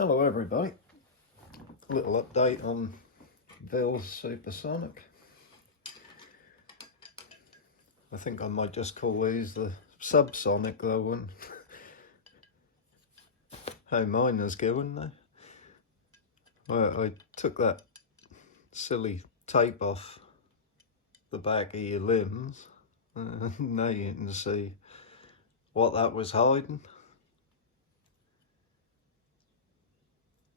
Hello everybody, a little update on Bill's supersonic. I think I might just call these the subsonic though, and how mine is going now. Well, I took that silly tape off the back of your limbs, and now you can see what that was hiding.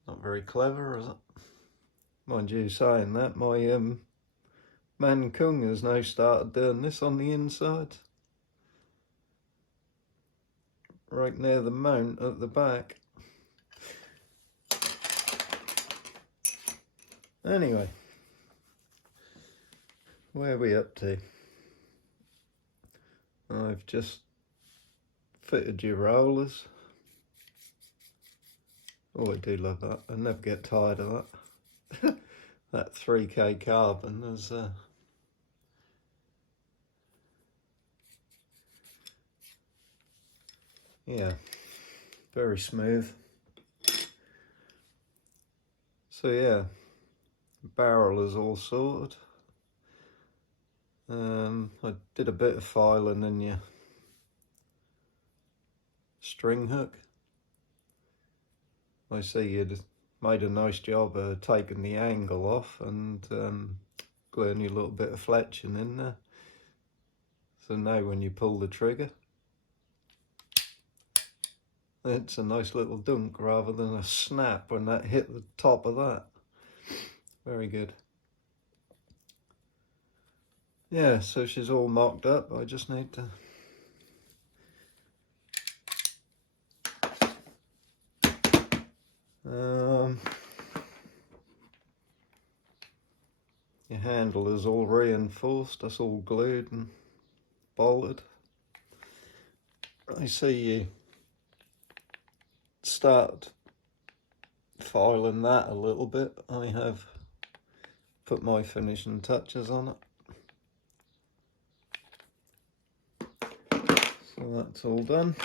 Not very clever, is it? Mind you, saying that, my Man Kung has now started doing this on the inside, right near the mount at the back. Anyway, where are we up to? I've just fitted your rollers. Oh, I do love that. I never get tired of that. That 3K carbon is yeah, very smooth. So yeah, the barrel is all sorted. I did a bit of filing in your string hook. I see you'd made a nice job of taking the angle off and gluing your little bit of fletching in there. So now when you pull the trigger, it's a nice little dunk rather than a snap when that hit the top of that. Very good. Yeah, so she's all mocked up. I just need to your handle is all reinforced, that's all glued and bolted. I see you start filing that a little bit. I have put my finishing touches on it. So that's all done.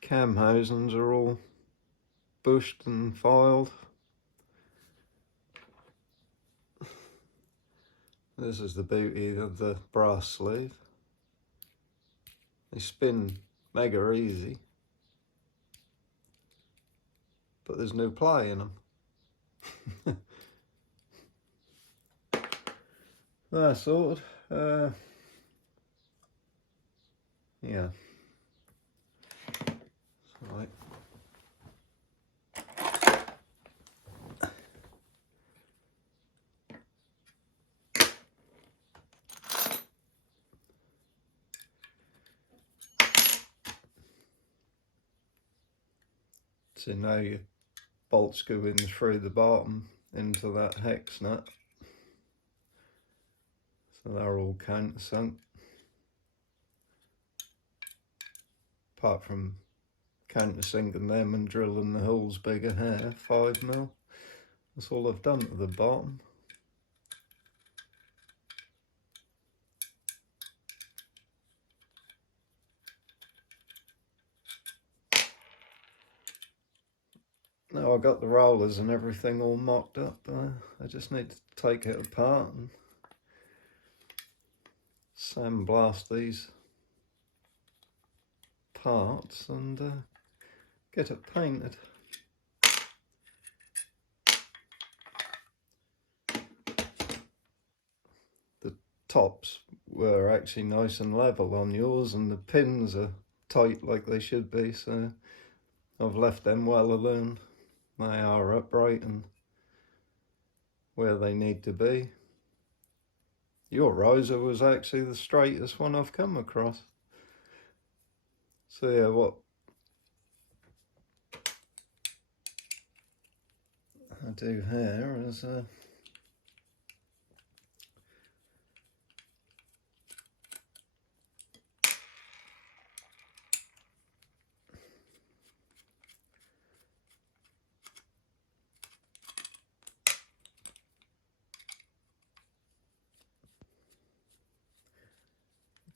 Cam housings are all bushed and filed. This is the beauty of the brass sleeve. They spin mega easy, but there's no play in them. That's sorted. Yeah. Right. So now your bolts go in through the bottom into that hex nut. So they're all countersunk. Apart from countersinking them and drilling the holes bigger here, 5mm. That's all I've done to the bottom. Now I've got the rollers and everything all mocked up. I just need to take it apart and sandblast these parts and get it painted. The tops were actually nice and level on yours, and the pins are tight like they should be, so I've left them well alone. They are upright and where they need to be. Your riser was actually the straightest one I've come across. So yeah, what I do here is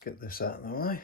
get this out of the way.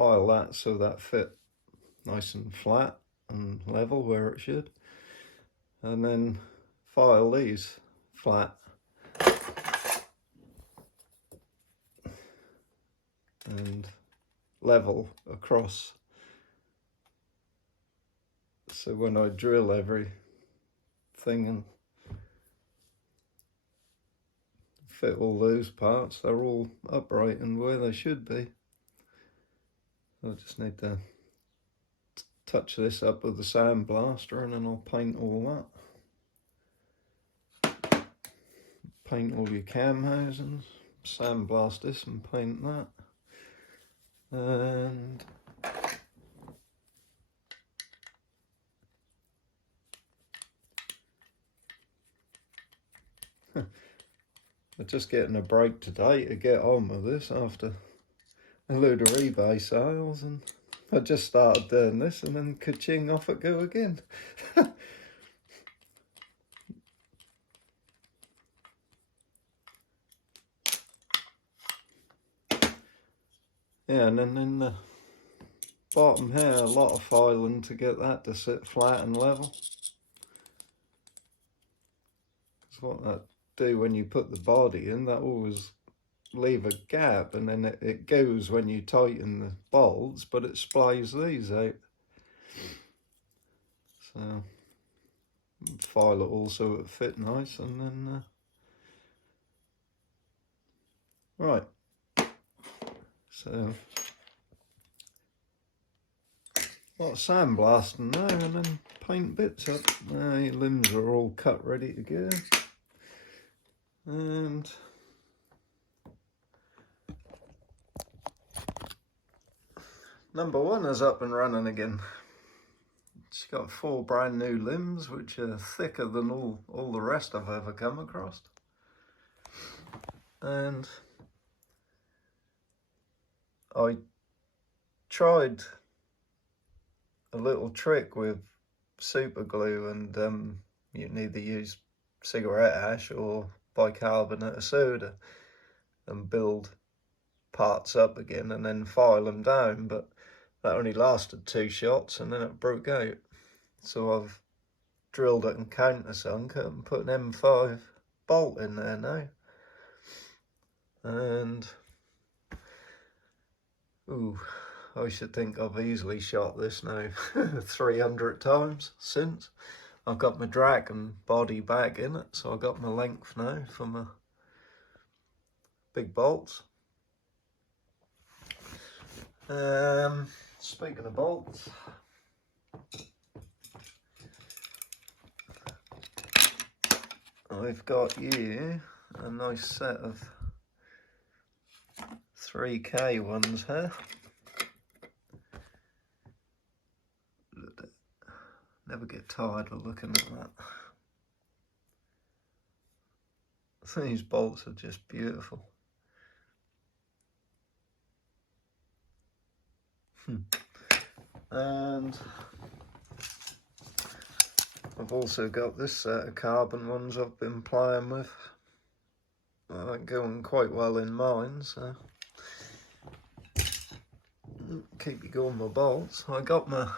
file that so that fit nice and flat and level where it should, and then file these flat and level across, so when I drill everything and fit all those parts, they're all upright and where they should be. I just need to touch this up with the sandblaster and then I'll paint all that. Paint all your cam housings, sandblast this and paint that. And I'm just getting a break today to get on with this after a load of eBay sales, and I just started doing this and then ka-ching, off it go again. Yeah, and then in the bottom here, a lot of filing to get that to sit flat and level. That's what that do when you put the body in, that always leave a gap, and then it goes when you tighten the bolts, but it splays these out. So file it all so it fit nice, and then right. So a lot of sandblasting now, and then paint bits up. Now your limbs are all cut ready to go, and number one is up and running again. It's got 4 brand new limbs, which are thicker than all the rest I've ever come across. And I tried a little trick with super glue, and you can either use cigarette ash or bicarbonate of soda and build parts up again and then file them down, but that only lasted 2 shots and then it broke out. So I've drilled it and countersunk it and put an M5 bolt in there now. And ooh, I should think I've easily shot this now 300 times since. I've got my drag and body back in it, so I've got my length now for my big bolts. Speaking of bolts, I've got here a nice set of 3K ones here. Never get tired of looking at that. These bolts are just beautiful. And I've also got this set of carbon ones I've been playing with. Going quite well in mine, so keep you going with bolts. I got my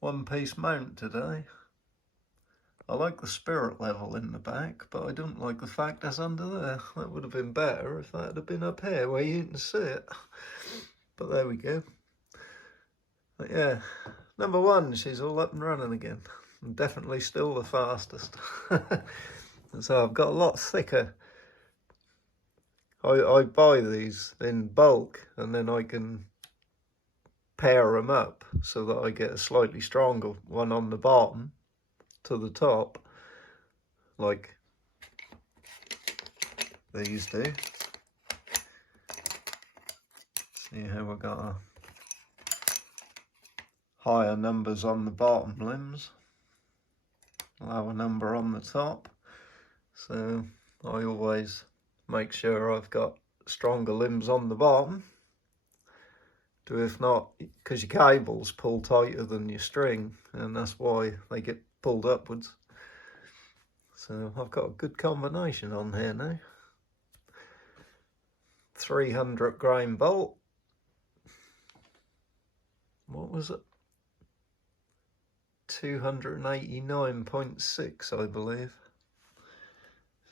one-piece mount today. I like the spirit level in the back, but I don't like the fact that's under there. That would have been better if that had been up here where you can see it. But there we go. But yeah, number one, she's all up and running again. And definitely still the fastest. So I've got a lot thicker. I buy these in bulk and then I can pair them up so that I get a slightly stronger one on the bottom to the top, like these do. See how we've got a higher numbers on the bottom limbs, lower number on the top. So I always make sure I've got stronger limbs on the bottom. If not, because your cables pull tighter than your string, and that's why they get pulled upwards. So I've got a good combination on here now. 300 grain bolt, what was it? 289.6, I believe.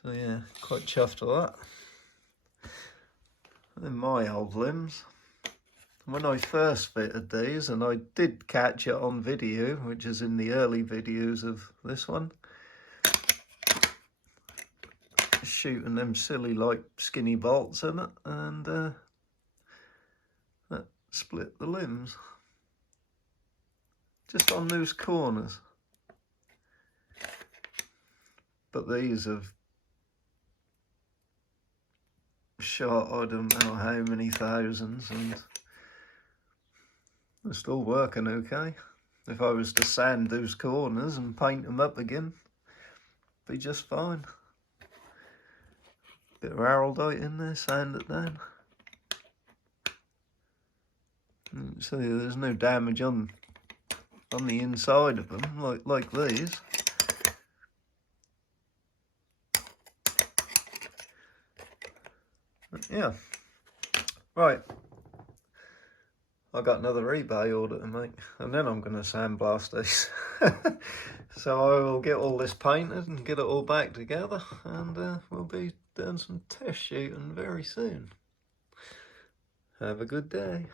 So yeah, quite chuffed with that. And my old limbs. When I first fitted these, and I did catch it on video, which is in the early videos of this one, shooting them silly like skinny bolts in it, and that split the limbs just on those corners. But these have shot I don't know how many thousands, and they're still working okay. If I was to sand those corners and paint them up again, be just fine. Bit of araldite in there, sand it down. So there's no damage on the inside of them, like these. But yeah, right. I got another eBay order to make, and then I'm going to sandblast these. So I will get all this painted and get it all back together, and we'll be doing some test shooting very soon. Have a good day.